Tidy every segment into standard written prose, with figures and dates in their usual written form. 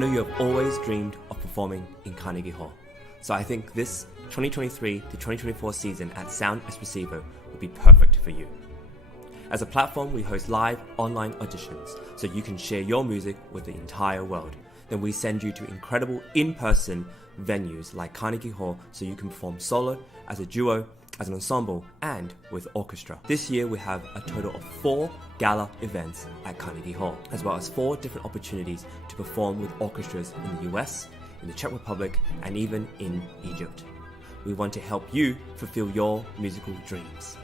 know you have always dreamed of performing in Carnegie Hall, so I think this 2023 to 2024 season at Sound Espressivo will be perfect for you. As a platform, we host live online auditions so you can share your music with the entire world. Then we send you to incredible in-person venues like Carnegie Hall so you can perform solo, as a duo, as an ensemble, and with orchestra. This year we have a total of 4 gala events at Carnegie Hall, as well as 4 different opportunities to perform with orchestras in the US, in the Czech Republic, and even in Egypt. We want to help you fulfill your musical dreams.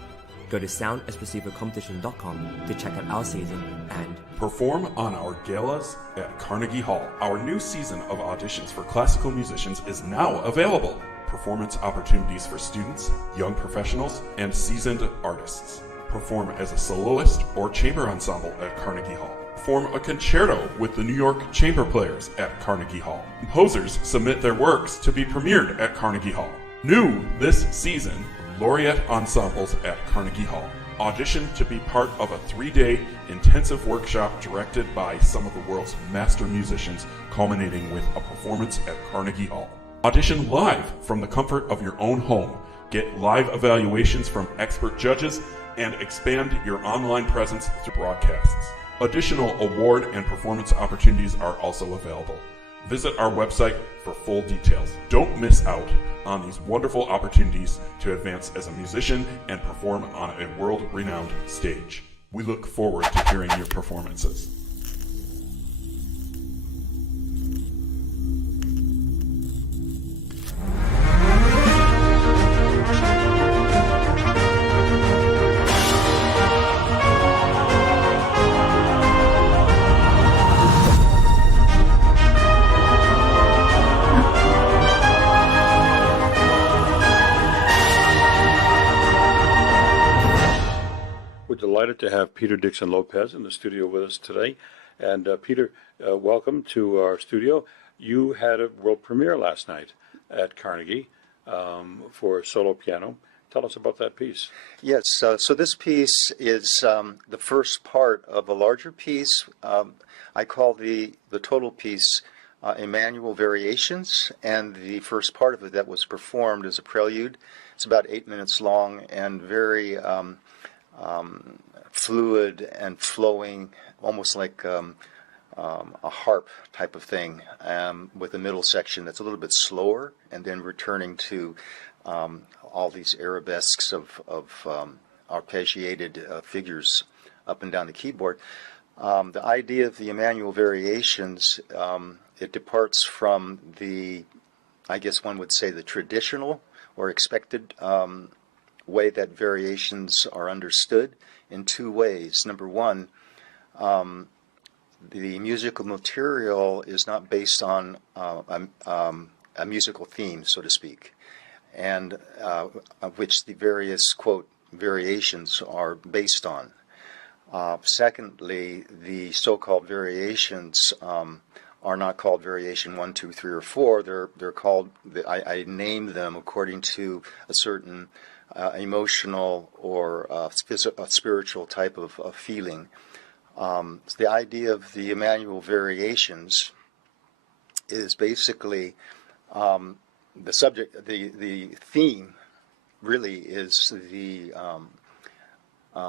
Go to soundespressivocompetition.com to check out our season and perform on our galas at Carnegie Hall. Our new season of auditions for classical musicians is now available. Performance opportunities for students, young professionals, and seasoned artists. Perform as a soloist or chamber ensemble at Carnegie Hall. Perform a concerto with the New York Chamber Players at Carnegie Hall. Composers submit their works to be premiered at Carnegie Hall. New this season, laureate ensembles at Carnegie Hall. Audition to be part of a 3-day intensive workshop directed by some of the world's master musicians, culminating with a performance at Carnegie Hall. Audition live from the comfort of your own home. Get live evaluations from expert judges and expand your online presence through broadcasts. Additional award and performance opportunities are also available. Visit our website for full details. Don't miss out on these wonderful opportunities to advance as a musician and perform on a world-renowned stage. We look forward to hearing your performances. Delighted to have Peter Dixon Lopez in the studio with us today. And Peter, welcome to our studio. You had a world premiere last night at Carnegie for solo piano. Tell us about that piece. Yes, so this piece is the first part of a larger piece. I call the total piece Emmanuel Variations, and the first part of it that was performed as a prelude. It's about 8 minutes long and very fluid and flowing, almost like a harp type of thing, with a middle section that's a little bit slower, and then returning to all these arabesques of arpeggiated figures up and down the keyboard. The idea of the Emmanuel Variations, it departs from the, I guess one would say, the traditional or expected way that variations are understood in 2 ways. Number one, the musical material is not based on a musical theme, so to speak, and which the various, quote, variations are based on. Secondly, the so-called variations are not called variation 1, 2, 3, or 4. They're called, I name them according to a certain emotional or spiritual type of feeling. So the idea of the Emmanuel Variations is basically the subject, the theme really is the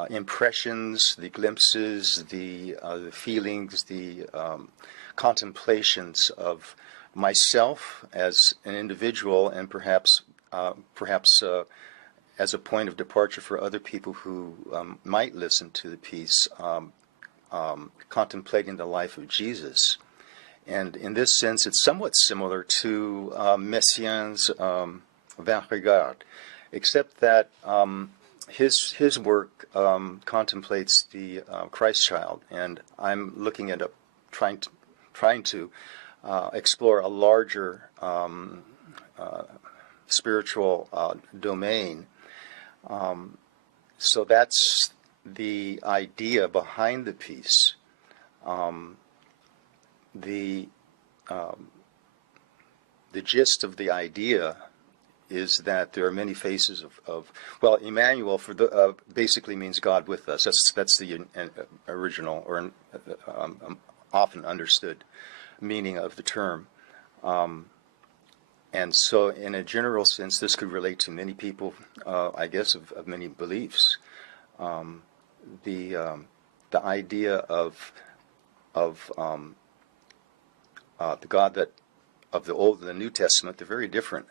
impressions, the glimpses, the feelings, the contemplations of myself as an individual, and perhaps as a point of departure for other people who might listen to the piece, contemplating the life of Jesus. And in this sense, it's somewhat similar to Messiaen's 20 Regards, except that his work contemplates the Christ child, and I'm looking at trying to explore a larger spiritual domain. So that's the idea behind the piece. The gist of the idea is that there are many faces of well, Emmanuel basically means God with us. That's the original or often understood meaning of the term. And so, in a general sense, this could relate to many people, I guess, of many beliefs. The idea of the God that of the Old and the New Testament, they're very different.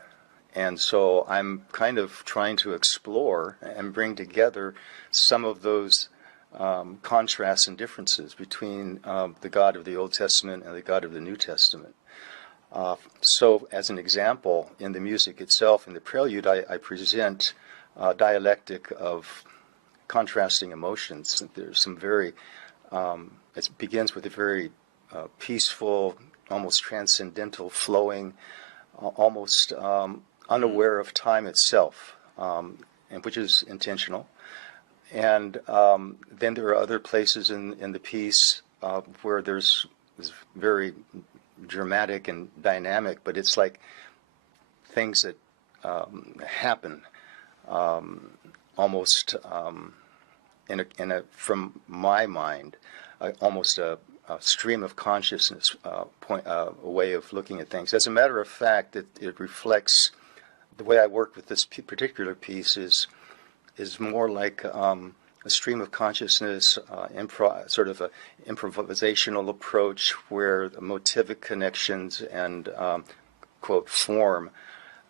And so I'm kind of trying to explore and bring together some of those contrasts and differences between the God of the Old Testament and the God of the New Testament. So as an example, in the music itself, in the prelude, I present a dialectic of contrasting emotions. There's some very, it begins with a very peaceful, almost transcendental, flowing, almost unaware of time itself, and which is intentional. And then there are other places in the piece where there's very dramatic and dynamic, but it's like things that happen almost in a from my mind, almost a stream of consciousness a way of looking at things. As a matter of fact, it reflects the way I work with this particular piece is more like a stream of consciousness, sort of an improvisational approach where the motivic connections and quote form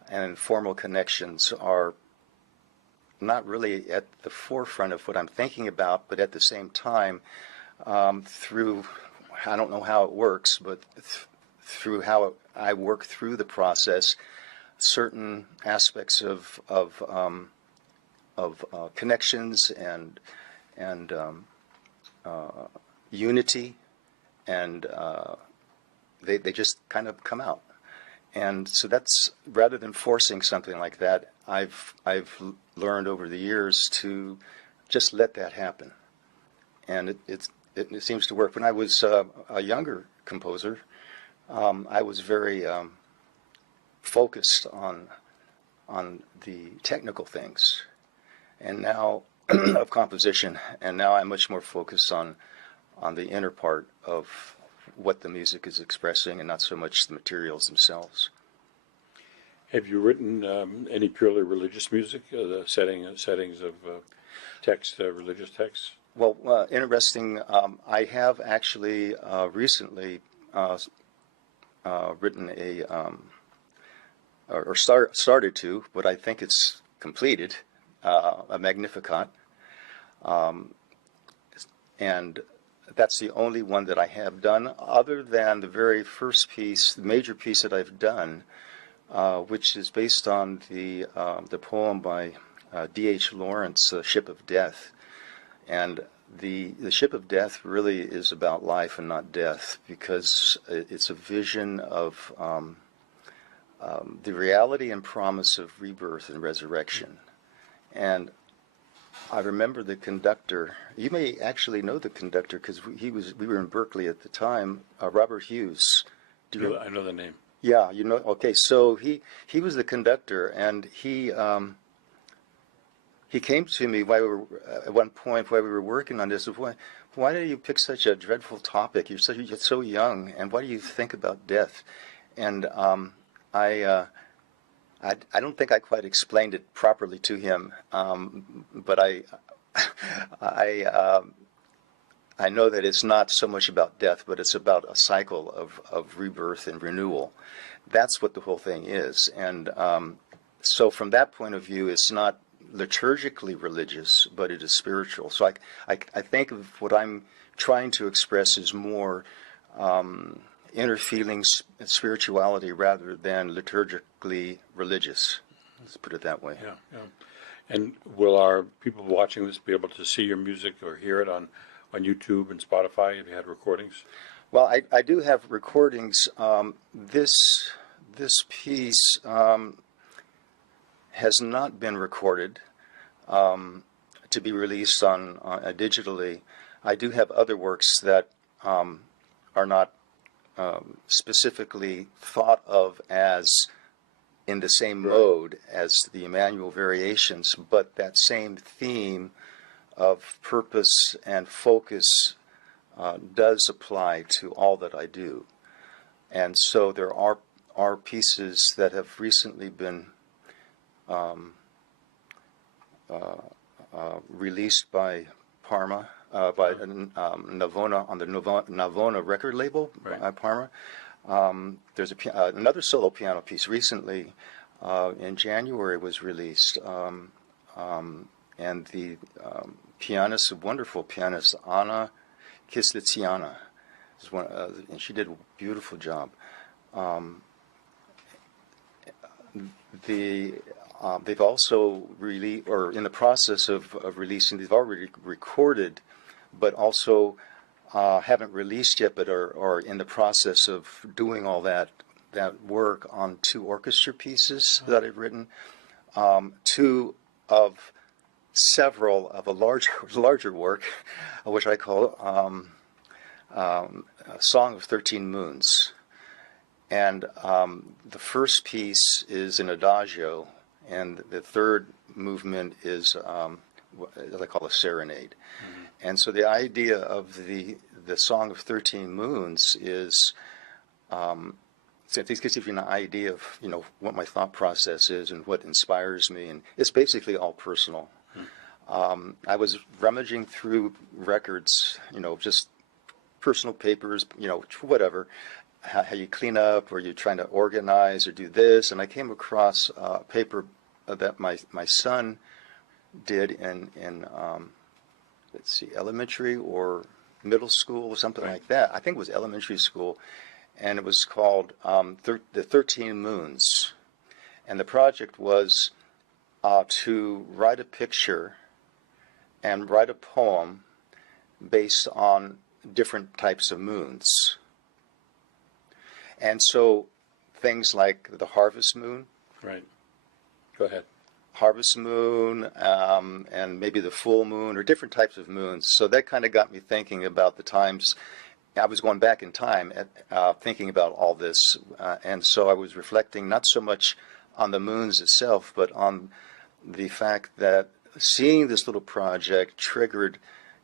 and formal connections are not really at the forefront of what I'm thinking about, but at the same time, through, I don't know how it works, but through how I work through the process, certain aspects of connections and unity, and they just kind of come out. And so that's, rather than forcing something like that, I've learned over the years to just let that happen. And it seems to work. When I was a younger composer, I was very focused on the technical things, and now of composition. And now I'm much more focused on the inner part of what the music is expressing, and not so much the materials themselves. Have you written any purely religious music, the settings of text, religious texts? Well, interesting. I have actually recently written started to, but I think it's completed, a Magnificat, and that's the only one that I have done, other than the very first piece, the major piece that I've done, which is based on the poem by D.H. Lawrence, Ship of Death. And the Ship of Death really is about life and not death, because it's a vision of the reality and promise of rebirth and resurrection. And I remember the conductor. You may actually know the conductor, because we were in Berkeley at the time. Robert Hughes. I know the name. Yeah, you know. Okay, so he was the conductor, and he came to me at one point while we were working on this. Why do you pick such a dreadful topic? You're so young, and why do you think about death? And I don't think I quite explained it properly to him, but I know that it's not so much about death, but it's about a cycle of rebirth and renewal. That's what the whole thing is. And so from that point of view, it's not liturgically religious, but it is spiritual. So I think of what I'm trying to express is more inner feelings and spirituality rather than liturgically religious. Let's put it that way. Yeah, yeah. And will our people watching this be able to see your music or hear it on YouTube and Spotify? Have you had recordings? Well, I do have recordings. This piece has not been recorded to be released on digitally. I do have other works that are not specifically thought of as in the same mode as the Emmanuel Variations, but that same theme of purpose and focus does apply to all that I do. And so there are pieces that have recently been released by PARMA, by Navona, on the Navona record label, Right. by PARMA. There's another solo piano piece recently in January was released, and the pianist, a wonderful pianist, Anna Kislitsyna, is one, and she did a beautiful job. They've also released, or in the process of releasing, they've already recorded, but also haven't released yet, but are in the process of doing all that work on 2 orchestra pieces that I've written, 2 of several of a larger work, which I call A Song of 13 Moons. And the first piece is an adagio, and the third movement is what I call a serenade. Mm-hmm. And so the idea of the Song of 13 Moons is, so this gives you an idea of, you know, what my thought process is and what inspires me, and it's basically all personal. Mm-hmm. I was rummaging through records, you know, just personal papers, you know, whatever, how you clean up, or you're trying to organize or do this, and I came across a paper that my son did in let's see, elementary or middle school or something like that. I think it was elementary school, and it was called The 13 Moons. And the project was to write a picture and write a poem based on different types of moons. And so things like the harvest moon. Right. Go ahead. Harvest moon, and maybe the full moon, or different types of moons. So that kind of got me thinking about the times. I was going back in time, thinking about all this. And so I was reflecting not so much on the moons itself, but on the fact that seeing this little project triggered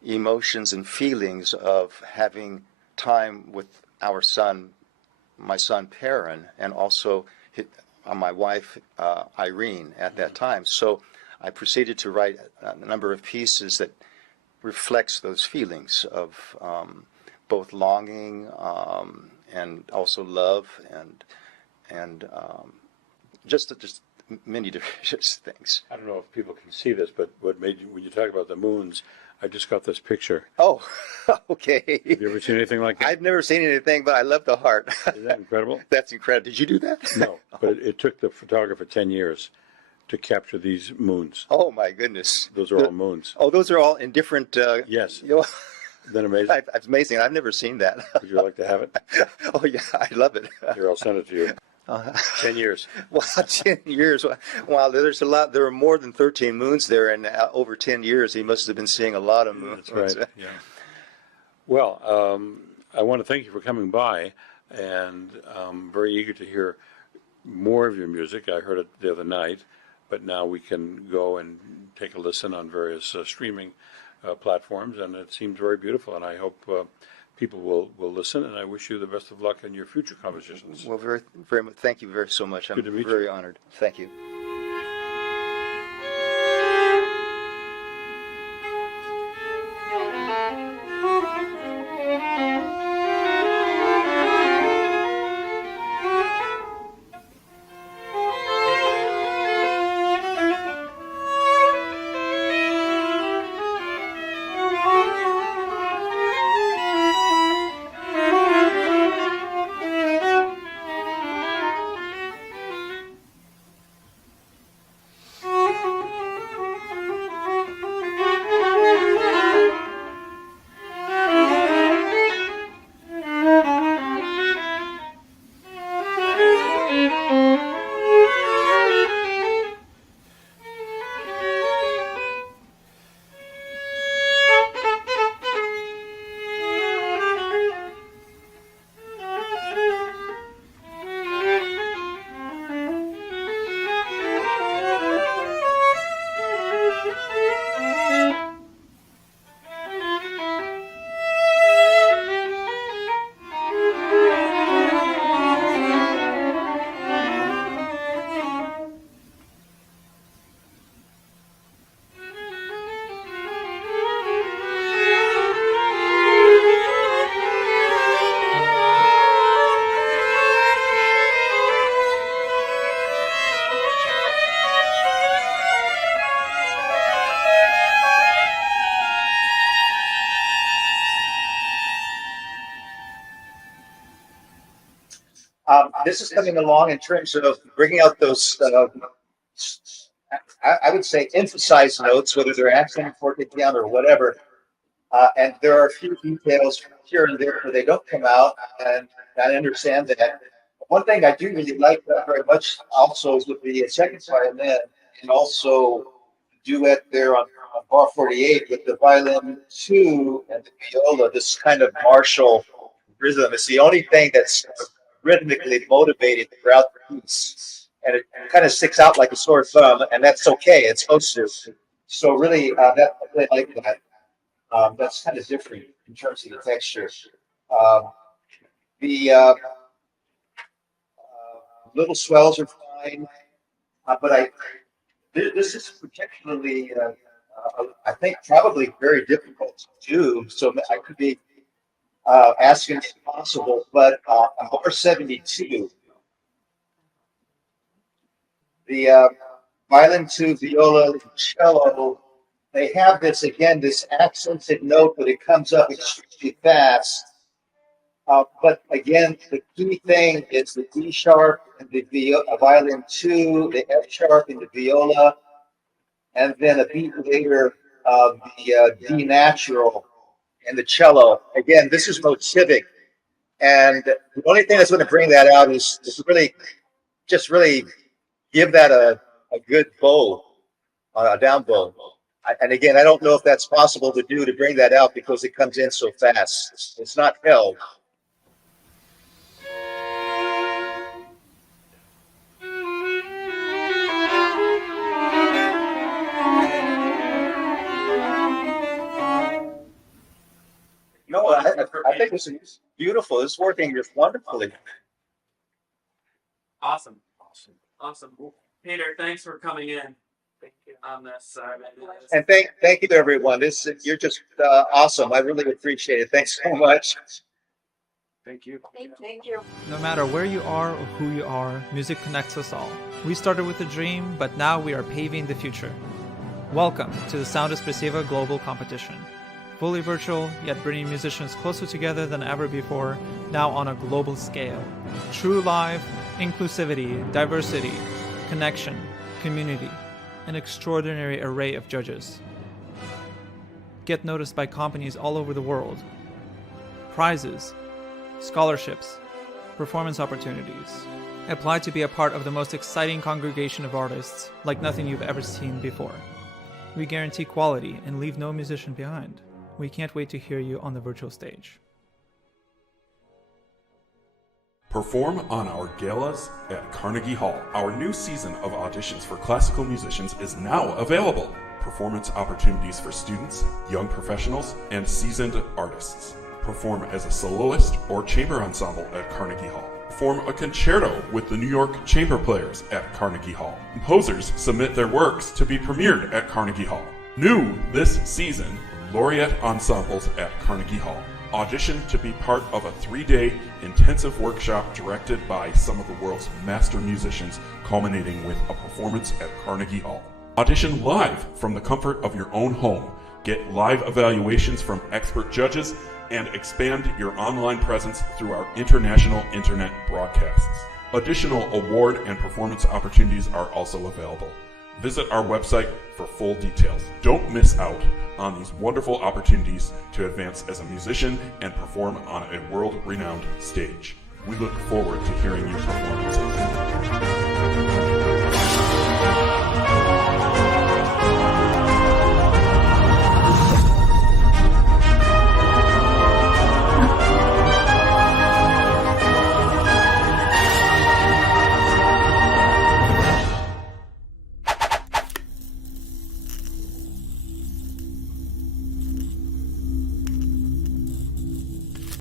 emotions and feelings of having time with our son, my son Perrin, and also my wife Irene at that time. So I proceeded to write a number of pieces that reflects those feelings of both longing and also love and just many different things. I don't know if people can see this, but what made you, when you talk about the moons, I just got this picture. Oh, okay. Have you ever seen anything like that? I've never seen anything, but I love the heart. Isn't that incredible? That's incredible. Did you do that? No, but it took the photographer 10 years to capture these moons. Oh, my goodness. Those are all moons. Oh, those are all in different... Yes. You know, Isn't that amazing? it's amazing. I've never seen that. Would you like to have it? Oh, yeah, I love it. Here, I'll send it to you. 10 years. Wow, 10 years. Wow, there's a lot. There are more than 13 moons there, and over 10 years, he must have been seeing a lot of moons. That's right, yeah. Well, I want to thank you for coming by, and I'm very eager to hear more of your music. I heard it the other night, but now we can go and take a listen on various streaming platforms, and it seems very beautiful, and I hope people will listen, and I wish you the best of luck in your future compositions. Well, very much. Thank you so much. I'm very honored. Thank you. this is coming along in terms of bringing out those, I would say, emphasized notes, whether they're accent, fortepiano, or whatever. And there are a few details here and there where they don't come out, and I understand that. One thing I do really like very much also is with the second violin, and also duet there on bar 48 with the violin 2 and the viola, this kind of martial rhythm. It's the only thing that's rhythmically motivated throughout the piece. And it kind of sticks out like a sore thumb, and that's okay. It's supposed to. So really, I really like that. That's kind of different in terms of the texture. The little swells are fine, but this is particularly, I think, probably very difficult to do. So I could be asking if possible, but on bar 72, the violin 2, viola, cello, they have this, again, this accented note, but it comes up extremely fast. But again, the key thing is the D sharp and the violin 2, the F sharp and the viola, and then a beat later of the D natural and the cello. Again, this is motivic, and the only thing that's going to bring that out is really give that a good bow, a down bow. And again, I don't know if that's possible to do, to bring that out, because it comes in so fast. It's not held. No, I think this is beautiful. It's working just wonderfully. Awesome. Peter, thanks for coming in. Thank you on this. And thank you to everyone. You're just awesome. I really appreciate it. Thanks so much. Thank you. Thank you. No matter where you are or who you are, music connects us all. We started with a dream, but now we are paving the future. Welcome to the Sound Espressiva Global Competition. Fully virtual, yet bringing musicians closer together than ever before, now on a global scale. True live, inclusivity, diversity, connection, community, an extraordinary array of judges. Get noticed by companies all over the world. Prizes, scholarships, performance opportunities. Apply to be a part of the most exciting congregation of artists like nothing you've ever seen before. We guarantee quality and leave no musician behind. We can't wait to hear you on the virtual stage. Perform on our galas at Carnegie Hall. Our new season of auditions for classical musicians is now available. Performance opportunities for students, young professionals, and seasoned artists. Perform as a soloist or chamber ensemble at Carnegie Hall. Perform a concerto with the New York Chamber Players at Carnegie Hall. Composers submit their works to be premiered at Carnegie Hall. New this season, laureate ensembles at Carnegie Hall. Audition to be part of a 3-day intensive workshop directed by some of the world's master musicians, culminating with a performance at Carnegie Hall. Audition live from the comfort of your own home. Get live evaluations from expert judges and expand your online presence through our international internet broadcasts. Additional award and performance opportunities are also available. Visit our website for full details. Don't miss out on these wonderful opportunities to advance as a musician and perform on a world-renowned stage. We look forward to hearing your performances.